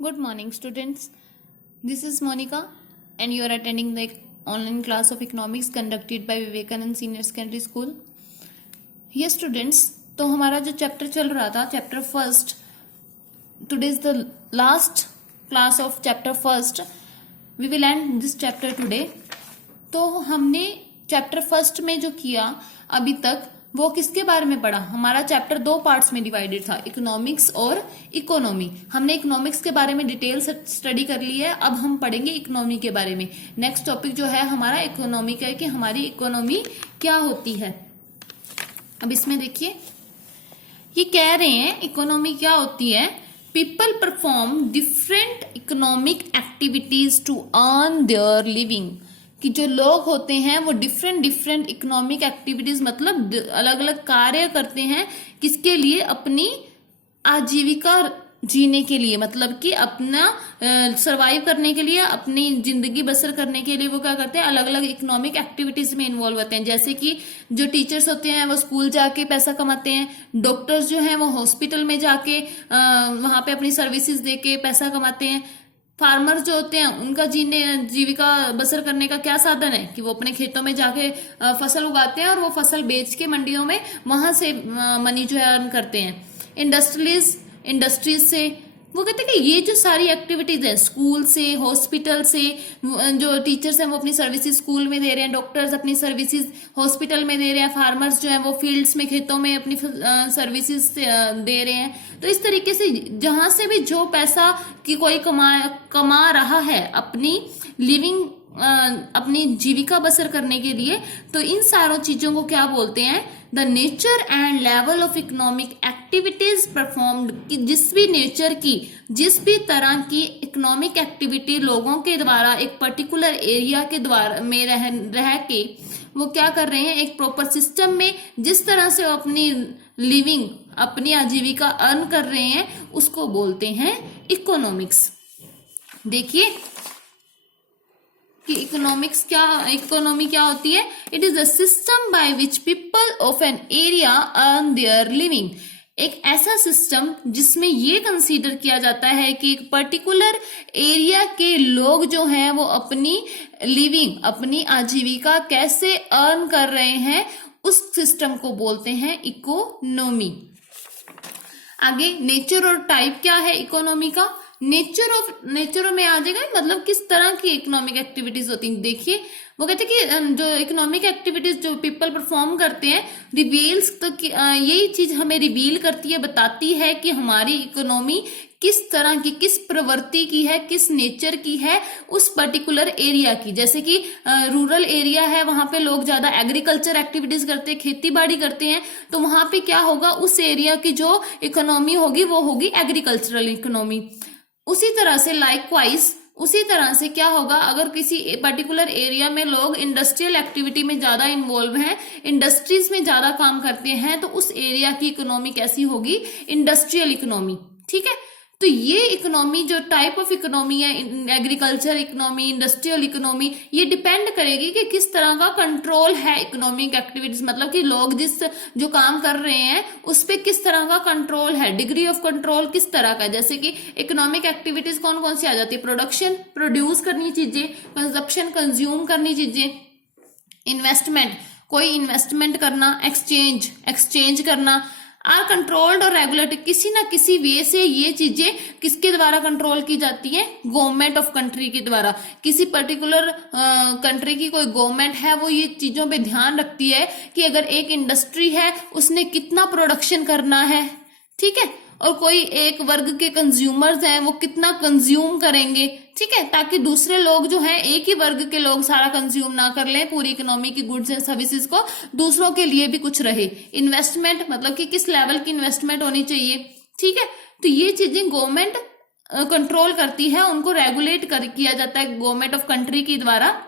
Good morning, students. This is Monica, and you are attending the online class of economics conducted by Vivekanand Senior Secondary School. Yes, students. तो हमारा जो chapter चल रहा था, chapter first, today is the last class of chapter first. We will end this chapter today. तो हमने chapter first में जो किया अभी तक वो किसके बारे में पढ़ा. हमारा चैप्टर दो पार्ट्स में डिवाइडेड था, इकोनॉमिक्स और इकोनॉमी. हमने इकोनॉमिक्स के बारे में डिटेल स्टडी कर ली है. अब हम पढ़ेंगे इकोनॉमी के बारे में. नेक्स्ट टॉपिक जो है हमारा इकोनॉमी का है कि हमारी इकोनॉमी क्या होती है. अब इसमें देखिए ये कह रहे हैं इकोनॉमी क्या होती है. People perform different economic activities to earn their living. कि जो लोग होते हैं वो डिफरेंट इकोनॉमिक एक्टिविटीज मतलब अलग अलग कार्य करते हैं किसके लिए, अपनी आजीविका जीने के लिए, मतलब कि अपना सरवाइव करने के लिए, अपनी जिंदगी बसर करने के लिए वो क्या करते हैं, अलग अलग इकोनॉमिक एक्टिविटीज में इन्वॉल्व होते हैं. जैसे कि जो टीचर्स होते हैं वो स्कूल जाके पैसा कमाते हैं, डॉक्टर्स जो हैं वो हॉस्पिटल में जाके वहां पे अपनी सर्विसेज देके पैसा कमाते हैं. फार्मर जो होते हैं उनका जीविका बसर करने का क्या साधन है कि वो अपने खेतों में जाके फसल उगाते हैं और वो फसल बेच के मंडियों में वहां से मनी जो है अर्न करते हैं. इंडस्ट्रीज से वो कहते हैं कि ये जो सारी एक्टिविटीज है, स्कूल से, हॉस्पिटल से, जो टीचर्स हैं वो अपनी सर्विसेज स्कूल में दे रहे हैं, डॉक्टर्स अपनी सर्विसेज हॉस्पिटल में दे रहे हैं, फार्मर्स जो है वो फील्ड्स में खेतों में अपनी सर्विसेज दे रहे हैं. तो इस तरीके से जहां से भी जो पैसा की कोई कमा रहा है अपनी लिविंग अपनी जीविका बसर करने के लिए, तो इन सारों चीजों को क्या बोलते हैं, the nature and level of economic activities performed. कि जिस भी नेचर की, जिस भी तरह की इकोनॉमिक एक्टिविटी लोगों के द्वारा एक पर्टिकुलर एरिया के द्वारा में रह के वो क्या कर रहे हैं, एक प्रॉपर सिस्टम में जिस तरह से वो अपनी लिविंग, अपनी आजीविका अर्न कर रहे हैं, उसको बोलते हैं इकोनॉमिक्स. देखिए कि इकोनॉमी क्या होती है. It is a system by which people of an area earn their living. एक ऐसा सिस्टम जिसमें ये कंसीडर किया जाता है कि एक पर्टिकुलर एरिया के लोग जो हैं वो अपनी लिविंग, अपनी आजीविका कैसे अर्न कर रहे हैं, उस सिस्टम को बोलते हैं इकोनॉमी. आगे नेचर और टाइप क्या है इकोनॉमी का. नेचर में आ जाएगा मतलब किस तरह की इकोनॉमिक एक्टिविटीज होती हैं. देखिए वो कहते हैं कि जो इकोनॉमिक एक्टिविटीज जो पीपल परफॉर्म करते हैं रिवील्स, तो यही चीज हमें रिवील करती है, बताती है कि हमारी इकोनॉमी किस तरह की, किस प्रवृत्ति की है, किस नेचर की है उस पर्टिकुलर एरिया की. जैसे कि रूरल एरिया है, वहां पे लोग ज्यादा एग्रीकल्चर एक्टिविटीज करते हैं, खेती बाड़ी करते हैं, तो वहां पे क्या होगा, उस एरिया की जो इकोनॉमी होगी वो होगी एग्रीकल्चरल इकोनॉमी. उसी तरह से लाइकवाइज उसी तरह से क्या होगा, अगर किसी पर्टिकुलर एरिया में लोग इंडस्ट्रियल एक्टिविटी में ज्यादा इन्वॉल्व हैं, इंडस्ट्रीज में ज्यादा काम करते हैं, तो उस एरिया की इकोनॉमी कैसी होगी, इंडस्ट्रियल इकोनॉमी. ठीक है. तो ये इकोनॉमी जो टाइप ऑफ इकोनॉमी है, एग्रीकल्चर इकोनॉमी, इंडस्ट्रियल इकोनॉमी, ये डिपेंड करेगी कि किस तरह का कंट्रोल है इकोनॉमिक एक्टिविटीज, मतलब कि लोग जो काम कर रहे हैं उस पे किस तरह का कंट्रोल है, डिग्री ऑफ कंट्रोल किस तरह का. जैसे कि इकोनॉमिक एक्टिविटीज कौन कौन सी आ जाती है, प्रोडक्शन, प्रोड्यूस करनी चीजें, कंजप्शन, कंज्यूम करनी चीजें, इन्वेस्टमेंट, कोई इन्वेस्टमेंट करना, एक्सचेंज करना, आर कंट्रोल्ड और रेगुलेटेड. किसी ना किसी वे से ये चीजें किसके द्वारा कंट्रोल की जाती है, गवर्नमेंट ऑफ कंट्री के द्वारा. किसी पर्टिकुलर कंट्री की कोई गवर्नमेंट है वो ये चीजों पे ध्यान रखती है कि अगर एक इंडस्ट्री है उसने कितना प्रोडक्शन करना है, ठीक है, और कोई एक वर्ग के कंज्यूमर्स हैं वो कितना कंज्यूम करेंगे, ठीक है, ताकि दूसरे लोग जो हैं, एक ही वर्ग के लोग सारा कंज्यूम ना कर लें, पूरी इकोनॉमी की गुड्स एंड सर्विसेज को, दूसरों के लिए भी कुछ रहे. इन्वेस्टमेंट मतलब कि किस लेवल की इन्वेस्टमेंट होनी चाहिए. ठीक है. तो ये चीजें गवर्नमेंट कंट्रोल करती है, उनको रेगुलेट किया जाता है गवर्नमेंट ऑफ कंट्री के द्वारा.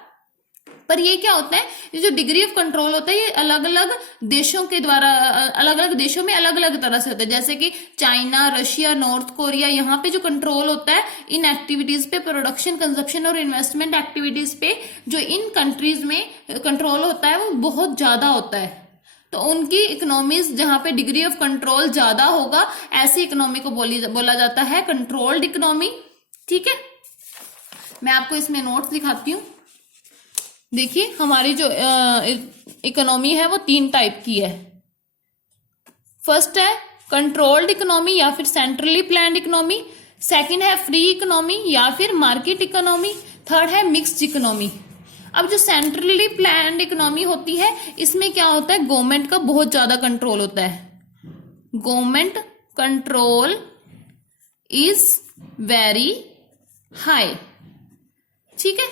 पर ये क्या होता है, ये जो डिग्री ऑफ कंट्रोल होता है ये अलग अलग देशों के द्वारा, अलग अलग देशों में अलग अलग तरह से होता है. जैसे कि चाइना, रशिया, नॉर्थ कोरिया, यहाँ पे जो कंट्रोल होता है इन एक्टिविटीज पे, प्रोडक्शन, कंजप्शन और इन्वेस्टमेंट एक्टिविटीज पे जो इन कंट्रीज में कंट्रोल होता है वो बहुत ज्यादा होता है. तो उनकी इकोनॉमीज जहां पे डिग्री ऑफ कंट्रोल ज्यादा होगा, ऐसी इकोनॉमी को बोला जाता है कंट्रोल्ड इकोनॉमी. ठीक है, मैं आपको इसमें नोट्स दिखाती हूँ। देखिए हमारी जो इकोनॉमी है वो 3 टाइप की है। फर्स्ट है कंट्रोल्ड इकोनॉमी या फिर सेंट्रली प्लान्ड इकोनॉमी। सेकंड है फ्री इकोनॉमी या फिर मार्केट इकोनॉमी। थर्ड है मिक्स्ड इकोनॉमी। अब जो सेंट्रली प्लान्ड इकोनॉमी होती है इसमें क्या होता है, गवर्नमेंट का बहुत ज्यादा कंट्रोल होता है। Government control is very high. ठीक है,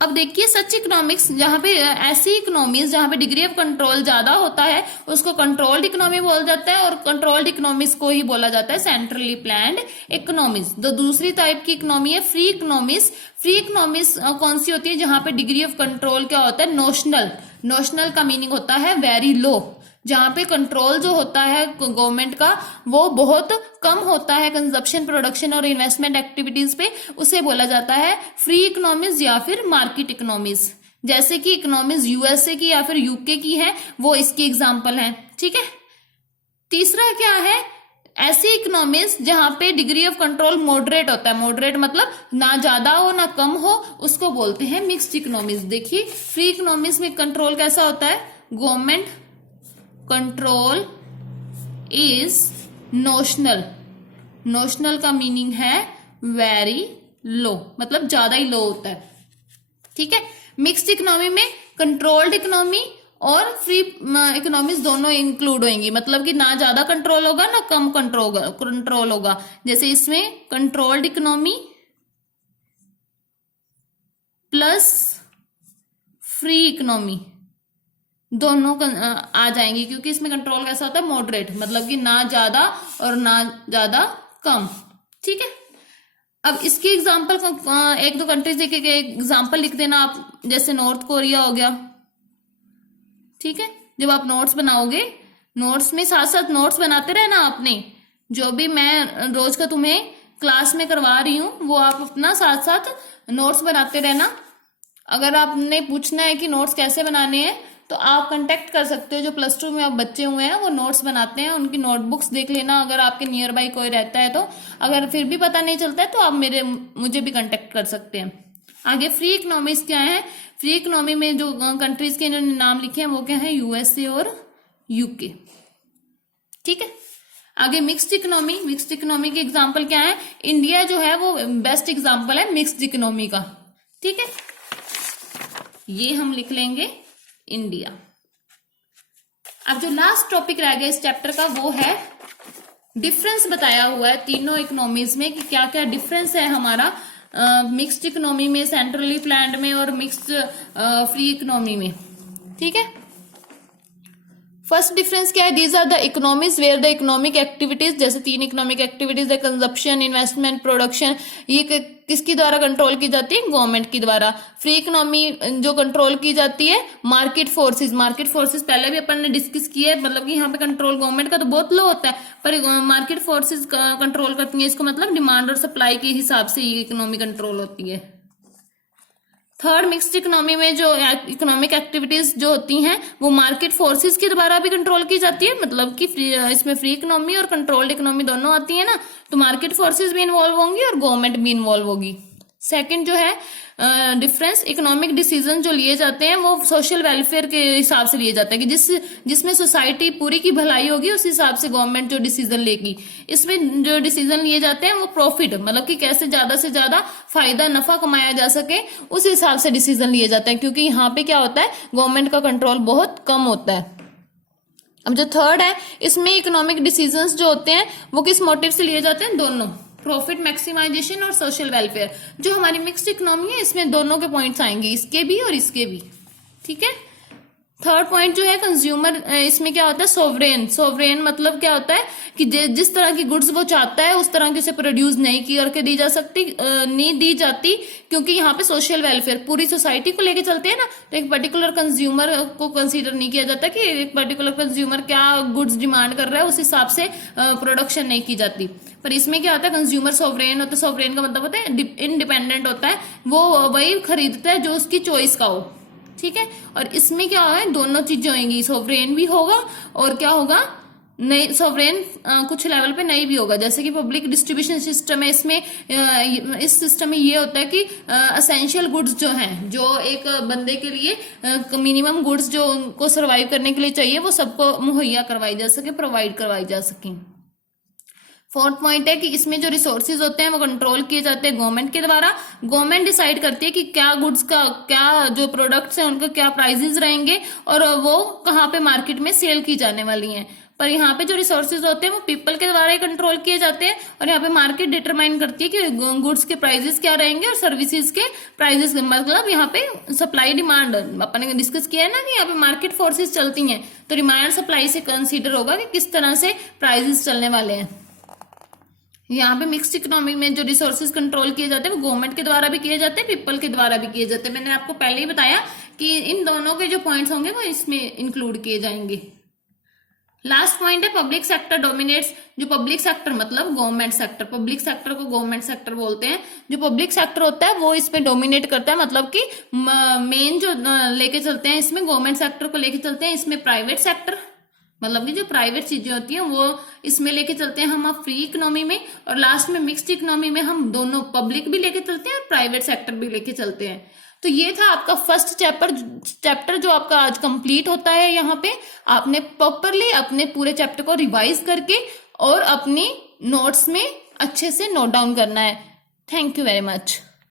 अब देखिए सच इकोनॉमिक्स, जहां पे ऐसी इकोनॉमीज जहां पे डिग्री ऑफ कंट्रोल ज्यादा होता है उसको कंट्रोल्ड इकोनॉमी बोला जाता है, और कंट्रोल्ड इकोनॉमीज को ही बोला जाता है सेंट्रली प्लान्ड इकोनॉमीज। तो दूसरी टाइप की इकोनॉमी है फ्री इकोनॉमीज। फ्री इकोनॉमीज कौन सी होती है, जहां पे डिग्री ऑफ कंट्रोल क्या होता है, नोशनल। नोशनल का मीनिंग होता है वेरी लो, जहां पे कंट्रोल जो होता है गवर्नमेंट का वो बहुत कम होता है कंजप्शन, प्रोडक्शन और इन्वेस्टमेंट एक्टिविटीज पे, उसे बोला जाता है फ्री इकोनॉमीज या फिर मार्केट इकोनॉमीज। जैसे कि इकोनॉमीज यूएसए की या फिर यूके की है, वो इसकी एग्जांपल है। ठीक है, तीसरा क्या है, ऐसी इकोनॉमीज जहां पे डिग्री ऑफ कंट्रोल मॉडरेट होता है। मॉडरेट मतलब ना ज्यादा हो ना कम हो, उसको बोलते हैं मिक्स्ड इकोनॉमीज। देखिए फ्री इकोनॉमीज में कंट्रोल कैसा होता है, government control is notional. Notional का मीनिंग है वेरी लो, मतलब ज्यादा ही लो होता है। ठीक है, मिक्स्ड इकोनॉमी में कंट्रोल्ड इकोनॉमी और फ्री इकोनॉमीज दोनों इंक्लूड होंगी, मतलब कि ना ज्यादा कंट्रोल होगा ना कम कंट्रोल होगा। जैसे इसमें controlled economy plus free economy दोनों आ जाएंगे, क्योंकि इसमें कंट्रोल कैसा होता है, मॉडरेट, मतलब कि ना ज्यादा और ना ज्यादा कम। ठीक है, अब इसकी एग्जांपल एक दो कंट्रीज देख के एग्जांपल लिख देना आप, जैसे नॉर्थ कोरिया हो गया। ठीक है, जब आप नोट्स बनाओगे, नोट्स में साथ साथ नोट्स बनाते रहना आपने। जो भी मैं रोज का तुम्हें क्लास में करवा रही हूँ वो आप अपना साथ साथ नोट्स बनाते रहना। अगर आपने पूछना है कि नोट्स कैसे बनाने हैं तो आप कांटेक्ट कर सकते हो, जो +2 में आप बच्चे हुए हैं वो नोट्स बनाते हैं, उनकी नोटबुक्स देख लेना अगर आपके नियर बाई कोई रहता है तो। अगर फिर भी पता नहीं चलता है तो आप मुझे भी कांटेक्ट कर सकते हैं। आगे फ्री इकोनॉमीज क्या है, फ्री इकोनॉमी में जो कंट्रीज के इन्होंने नाम लिखे हैं वो क्या है, यूएसए और यूके। ठीक है, आगे मिक्स्ड इकोनॉमी। मिक्स्ड इकोनॉमी के एग्जाम्पल क्या है, इंडिया जो है वो बेस्ट एग्जाम्पल है मिक्स्ड इकोनॉमी का। ठीक है, ये हम लिख लेंगे इंडिया। अब जो लास्ट टॉपिक रह गया इस चैप्टर का वो है डिफरेंस। बताया हुआ है तीनों इकोनॉमीज में कि क्या क्या डिफरेंस है हमारा मिक्स्ड इकोनॉमी में, सेंट्रली प्लान्ड में और मिक्स्ड फ्री इकोनॉमी में। ठीक है, फर्स्ट डिफरेंस क्या है, these are the economies where the economic activities, जैसे 3 इकोनॉमिक एक्टिविटीज है, कंजप्शन, इन्वेस्टमेंट, प्रोडक्शन, ये किसकी द्वारा कंट्रोल की जाती है, गवर्नमेंट की द्वारा। फ्री इकोनॉमी जो कंट्रोल की जाती है मार्केट फोर्सेस। मार्केट फोर्सेस पहले भी अपन ने डिस्कस किया है, मतलब कि यहाँ पे कंट्रोल गवर्नमेंट का तो बहुत लो होता है, पर मार्केट फोर्सेस कंट्रोल करती है इसको, मतलब डिमांड और सप्लाई के हिसाब से ये इकोनॉमी कंट्रोल होती है। थर्ड, मिक्स्ड इकोनॉमी में जो इकोनॉमिक एक्टिविटीज जो होती हैं वो मार्केट फोर्सेस के द्वारा भी कंट्रोल की जाती है, मतलब कि इसमें फ्री इकोनॉमी और कंट्रोल्ड इकोनॉमी दोनों आती है ना, तो मार्केट फोर्सेस भी इन्वॉल्व होंगी और गवर्नमेंट भी इन्वॉल्व होगी। सेकंड जो है डिफरेंस, इकोनॉमिक डिसीजन जो लिए जाते हैं वो सोशल वेलफेयर के हिसाब से लिए जाते हैं, कि जिसमें सोसाइटी पूरी की भलाई होगी उस हिसाब से गवर्नमेंट जो डिसीजन लेगी। इसमें जो डिसीजन लिए जाते हैं वो प्रॉफिट, मतलब कि कैसे ज्यादा से ज्यादा फायदा नफा कमाया जा सके उस हिसाब से डिसीजन लिए जाते हैं, क्योंकि यहाँ पे क्या होता है, गवर्नमेंट का कंट्रोल बहुत कम होता है। अब जो थर्ड है, इसमें इकोनॉमिक डिसीजंस जो होते हैं वो किस मोटिव से लिए जाते हैं, दोनों, प्रॉफिट मैक्सिमाइजेशन और सोशल वेलफेयर। जो हमारी मिक्स्ड इकोनॉमी है इसमें दोनों के पॉइंट्स आएंगे, इसके भी और इसके भी। ठीक है, थर्ड पॉइंट जो है कंज्यूमर, इसमें क्या होता है, सोवरेन। सोवरेन मतलब क्या होता है कि जिस तरह की गुड्स वो चाहता है उस तरह की उसे प्रोड्यूस नहीं की करके दी जा सकती, नहीं दी जाती, क्योंकि यहाँ पे सोशल वेलफेयर पूरी सोसाइटी को लेके चलते हैं ना, तो एक पर्टिकुलर कंज्यूमर को कंसीडर नहीं किया जाता कि एक पर्टिकुलर कंज्यूमर क्या गुड्स डिमांड कर रहा है उस हिसाब से प्रोडक्शन नहीं की जाती। पर इसमें क्या होता है, कंज्यूमर सोवरेन होता है। सोवरेन का मतलब होता है इंडिपेंडेंट होता है, वो वही खरीदता है जो उसकी चॉइस का हो। ठीक है, और इसमें क्या है, दोनों चीजें होंगी, सोवरेन भी होगा और क्या होगा, नहीं, सॉवरेन कुछ लेवल पे नहीं भी होगा, जैसे कि पब्लिक डिस्ट्रीब्यूशन सिस्टम है, इसमें इस सिस्टम में ये होता है कि असेंशियल गुड्स जो हैं, जो एक बंदे के लिए मिनिमम गुड्स जो उनको सर्वाइव करने के लिए चाहिए, वो सबको मुहैया करवाई जा सके, प्रोवाइड करवाई जा सके। फोर्थ पॉइंट है कि इसमें जो रिसोर्सेज होते हैं वो कंट्रोल किए जाते हैं गवर्नमेंट के द्वारा। गवर्नमेंट डिसाइड करती है कि क्या गुड्स का, क्या जो प्रोडक्ट्स हैं उनके क्या प्राइसेस रहेंगे और वो कहाँ पे मार्केट में सेल की जाने वाली हैं। पर यहाँ पे जो रिसोर्सेज होते हैं वो पीपल के द्वारा ही कंट्रोल किए जाते हैं, और यहाँ पे मार्केट डिटरमाइन करती है कि गुड्स के प्राइसेस क्या रहेंगे और सर्विसेज के प्राइसेस, मतलब यहाँ पे सप्लाई डिमांड अपन ने डिस्कस किया है ना कि यहाँ पे मार्केट फोर्सेस चलती हैं, तो डिमांड सप्लाई से कंसीडर होगा कि किस तरह से प्राइसेस चलने वाले हैं। यहाँ पे मिक्स्ड इकोनॉमी में जो रिसोर्सेज कंट्रोल किए जाते हैं वो गवर्नमेंट के द्वारा भी किए जाते हैं, पीपल के द्वारा भी किए जाते हैं। मैंने आपको पहले ही बताया कि इन दोनों के जो पॉइंट्स होंगे वो इसमें इंक्लूड किए जाएंगे। लास्ट पॉइंट है पब्लिक सेक्टर डोमिनेट्स। जो पब्लिक सेक्टर मतलब गवर्नमेंट सेक्टर, पब्लिक सेक्टर को गवर्नमेंट सेक्टर बोलते हैं। जो पब्लिक सेक्टर होता है वो इसमें डोमिनेट करता है, मतलब कि मेन जो लेके चलते हैं इसमें गवर्नमेंट सेक्टर को लेके चलते हैं, इसमें प्राइवेट सेक्टर मतलब कि जो प्राइवेट चीजें होती हैं वो इसमें लेके चलते हैं हम फ्री इकोनॉमी में, और लास्ट में मिक्स्ड इकोनॉमी में हम दोनों पब्लिक भी लेके चलते हैं और प्राइवेट सेक्टर भी लेके चलते हैं। तो ये था आपका फर्स्ट चैप्टर जो आपका आज कंप्लीट होता है। यहाँ पे आपने प्रॉपरली अपने पूरे चैप्टर को रिवाइज करके और अपनी नोट्स में अच्छे से नोट डाउन करना है। Thank you very much.